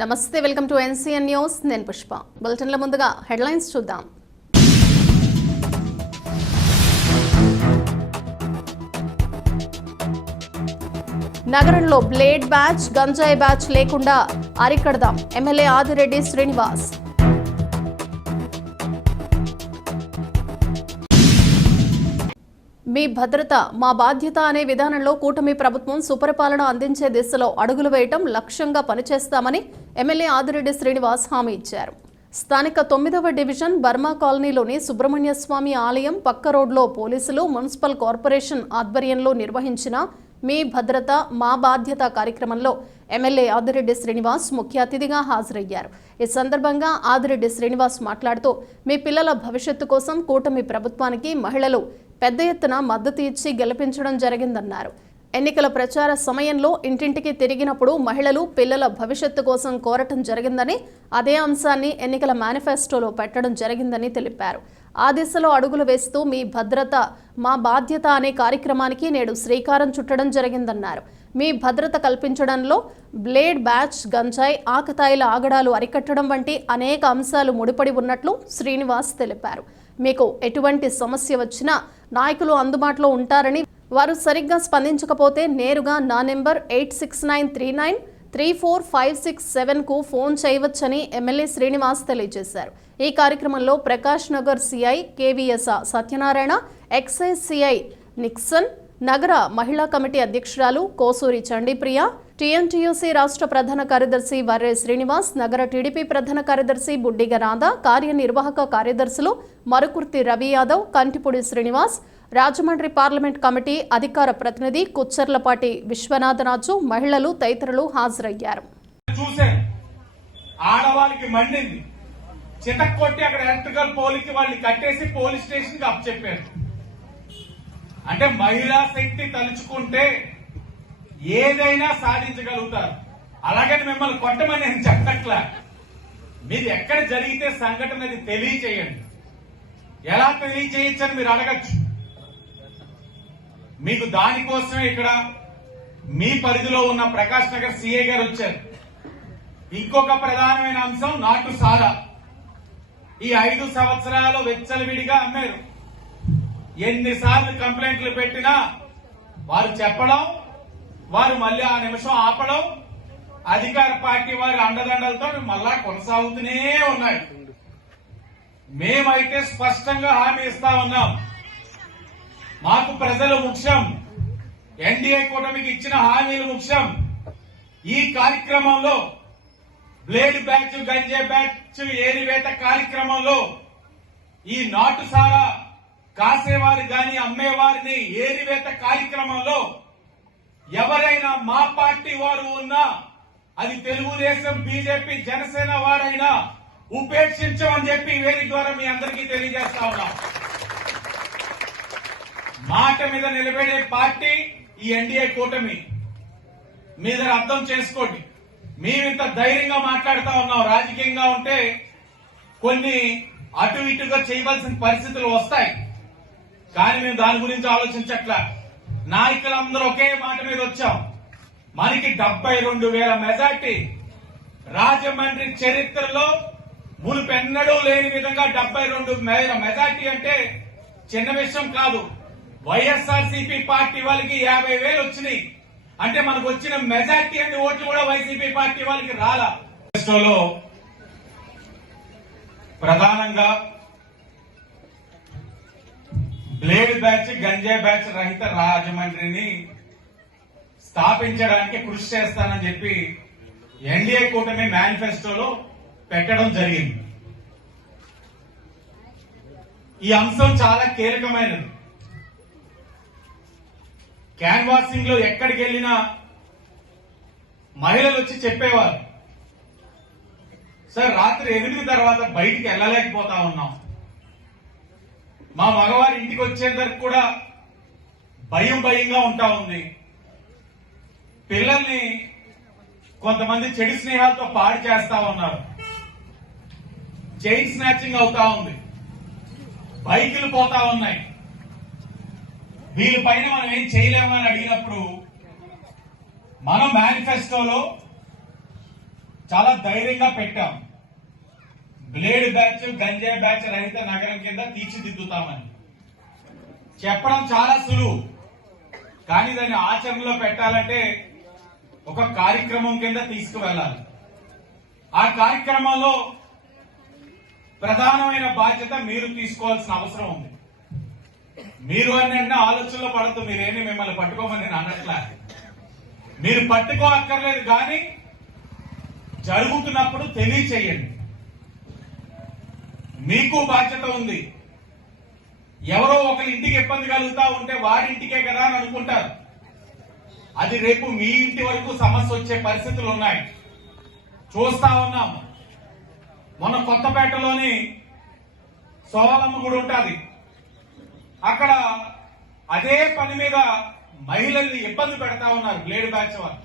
నమస్తే welcome to NCN news. నేను పుష్ప. బులెటిన్ల ముందుగా హెడ్లైన్స్ చూద్దాం. నగరంలో బ్లేడ్ బ్యాచ్ గంజాయి బ్యాచ్ లేకుండా అరికడదాం. ఎమ్మెల్యే ఆదిరెడ్డి శ్రీనివాస్. మీ భద్రత మా బాధ్యత అనే విధానంలో కూటమి ప్రభుత్వం సుపరిపాలన అందించే దిశలో అడుగులు వేయటం లక్ష్యంగా పనిచేస్తామని ఎమ్మెల్యే ఆదిరెడ్డి శ్రీనివాస్ హామీ ఇచ్చారు. స్థానిక తొమ్మిదవ డివిజన్ బర్మా కాలనీలోని సుబ్రహ్మణ్య స్వామి ఆలయం పక్క రోడ్లో పోలీసులు మున్సిపల్ కార్పొరేషన్ ఆధ్వర్యంలో నిర్వహించిన మీ భద్రత మా బాధ్యత కార్యక్రమంలో ఎమ్మెల్యే ఆదిరెడ్డి శ్రీనివాస్ ముఖ్య అతిథిగా హాజరయ్యారు. ఈ సందర్భంగా ఆదిరెడ్డి శ్రీనివాస్ మాట్లాడుతూ మీ పిల్లల భవిష్యత్తు కోసం కూటమి ప్రభుత్వానికి మహిళలు పెద్ద ఎత్తున మద్దతు ఇచ్చి గెలిపించడం జరిగిందన్నారు. ఎన్నికల ప్రచార సమయంలో ఇంటింటికి తిరిగినప్పుడు మహిళలు పిల్లల భవిష్యత్తు కోసం కోరటం జరిగిందని అదే అంశాన్ని ఎన్నికల మేనిఫెస్టోలో పెట్టడం జరిగిందని తెలిపారు. ఆ దిశలో అడుగులు వేస్తూ మీ భద్రత మా బాధ్యత అనే కార్యక్రమానికి నేడు శ్రీకారం చుట్టడం జరిగిందన్నారు. మీ భద్రత కల్పించడంలో బ్లేడ్ బ్యాచ్ గంజాయి ఆకతాయిల ఆగడాలు అరికట్టడం వంటి అనేక అంశాలు ముడిపడి ఉన్నట్లు శ్రీనివాస్ తెలిపారు. మీకు ఎటువంటి సమస్య వచ్చినా నాయకులు అందుబాటులో ఉంటారని వారు సరిగ్గా స్పందించకపోతే నేరుగా నా number eight six nine three nine three four five six సెవెన్కు phone చేయవచ్చని ఎమ్మెల్యే శ్రీనివాస్ తెలియజేశారు. ఈ కార్యక్రమంలో Prakash Nagar CI KVS Satyanarayana excise CI Nixon నగర మహిళా కమిటీ అధ్యక్షురాలు కోసూరి చండీప్రియ టీఎన్టీయూసీ రాష్ట్ర ప్రధాన కార్యదర్శి వర్రే శ్రీనివాస్ నగర టీడీపీ ప్రధాన కార్యదర్శి బుడ్డిగ రాధ కార్యనిర్వాహక కార్యదర్శులు మరుకుర్తి రవి యాదవ్ కంటిపూడి శ్రీనివాస్ రాజమండ్రి పార్లమెంట్ కమిటీ అధికార ప్రతినిధి కుచ్చర్లపాటి విశ్వనాథరాజు మహిళలు తదితరులు హాజరయ్యారు. ఆడవాళ్ళకి మండింది. అక్కడ ఎలక్ట్రికల్ వాళ్ళని కట్టేసి పోలీస్ స్టేషన్కి అప్పచెప్పారు. అంటే మహిళా శక్తి తలుచుకుంటే ఏదైనా సాధించగలుగుతారు. అలాగని మిమ్మల్ని కొట్టమని నేను చెప్పట్లా. మీరు ఎక్కడ జరిగితే సంఘటన అది తెలియచేయండి. ఎలా తెలియచేయచ్చని మీరు అడగచ్చు. మీకు దానికోసమే ఇక్కడ మీ పరిధిలో ఉన్న ప్రకాష్ నగర్ సిఏ గారు వచ్చారు. ఇంకొక ప్రధానమైన అంశం నాటు సారా ఈ ఐదు సంవత్సరాలు వెచ్చలవిడిగా అమ్మారు. ఎన్నిసార్లు కంప్లైంట్లు పెట్టినా వారు చెప్పడం వారు మళ్ళీ ఆ నిమిషం ఆపడం అధికార పార్టీ వారి అండదండలతో మళ్ళా కొనసాగుతూనే ఉన్నాయి. మేమైతే స్పష్టంగా హామీ ఇస్తా ఉన్నాం. మాకు ప్రజలు ముఖ్యం. ఎన్డీఏ కూటమికి ఇచ్చిన హామీలు ముఖ్యం. ఈ కార్యక్రమంలో బ్లేడ్ బ్యాచ్ గంజే బ్యాచ్ ఏరివేత కార్యక్రమంలో ఈ నాటు సారా కాసేవారు గాని అమ్మేవారిని ఏరివేత కార్యక్రమంలో ఎవరైనా మా పార్టీ వారు ఉన్నా అది తెలుగుదేశం బీజేపీ జనసేన వారైనా ఉపేక్షించమని చెప్పి వేది వేదిక ద్వారా మీ అందరికీ తెలియజేస్తా ఉన్నాం. మాట మీద నిలబడే పార్టీ ఈ ఎన్డీఏ కూటమి. మీద అర్థం చేసుకోండి. మేము ఇంత ధైర్యంగా మాట్లాడుతా ఉన్నాం. రాజకీయంగా ఉంటే కొన్ని అటు ఇటుగా చేయవలసిన పరిస్థితులు వస్తాయి. కానీ మేము దాని గురించి ఆలోచించట్లా. నాయకులందరూ ఒకే మాట మీద వచ్చాం. మనకి డెబ్బై రెండు వేల మెజార్టీ. రాజమండ్రి చరిత్రలో మునుపెన్నడూ లేని విధంగా డెబ్బై రెండు మెజార్టీ అంటే చిన్న విషయం కాదు. వైఎస్ఆర్సీపీ పార్టీ వాళ్ళకి యాభై వేలు వచ్చినాయి. అంటే మనకు వచ్చిన మెజార్టీ అన్ని ఓట్లు కూడా వైసీపీ పార్టీ వాళ్ళకి రాలా. ప్రధానంగా బ్లేడ్ బ్యాచ్ గంజా బ్యాచ్ రహిత రాజమండ్రిని స్థాపించడానికి కృషి చేస్తానని చెప్పి ఎన్డీఏ కూటమి మేనిఫెస్టోలో పెట్టడం జరిగింది. ఈ అంశం చాలా కీలకమైనది. క్యాన్వాసింగ్లో ఎక్కడికి వెళ్ళినా మహిళలు వచ్చి చెప్పేవారు సార్ రాత్రి ఎనిమిది తర్వాత బయటికి వెళ్ళలేకపోతా ఉన్నాం. మా మగవారి ఇంటికి వచ్చేందుకు కూడా భయం భయంగా ఉంటా ఉంది. పిల్లల్ని కొంతమంది చెడు స్నేహాలతో పాడు చేస్తా ఉన్నారు. చైన్ స్నాచింగ్ అవుతా ఉంది. బైకులు పోతా ఉన్నాయి. వీళ్ళపైన మనం ఏం చేయలేమని అడిగినప్పుడు మనం మేనిఫెస్టోలో చాలా ధైర్యంగా పెట్టాం. బ్లేడ్ బ్యాచ్ గంజాయి బ్యాచ్ రహిత నగరం కింద తీర్చిదిద్దుతామని. చెప్పడం చాలా సులువు. కానీ దాన్ని ఆచరణలో పెట్టాలంటే ఒక కార్యక్రమం కింద తీసుకువెళ్ళాలి. ఆ కార్యక్రమంలో ప్రధానమైన బాధ్యత మీరు తీసుకోవాల్సిన అవసరం ఉంది. మీరు అన్న ఆలోచనలో పడద్దు మీరేమి మిమ్మల్ని పట్టుకోమని నేను అనట్లా. మీరు పట్టుకో అక్కర్లేదు కానీ జరుగుతున్నప్పుడు తెలియచేయండి. మీకు బాధ్యత ఉంది. ఎవరో ఒకరి ఇంటికి ఇబ్బంది కలుగుతా ఉంటే వాడి ఇంటికే కదా అని అనుకుంటారు. అది రేపు మీ ఇంటి వరకు సమస్య వచ్చే పరిస్థితులు ఉన్నాయి. చూస్తా ఉన్నాం మొన్న కొత్తపేటలోని సోలమ్మ గుడి ఉంటుంది. అక్కడ అదే పని మీద మహిళల్ని ఇబ్బంది పెడతా ఉన్నారు బ్లేడ్ బ్యాచ్ వాళ్ళు.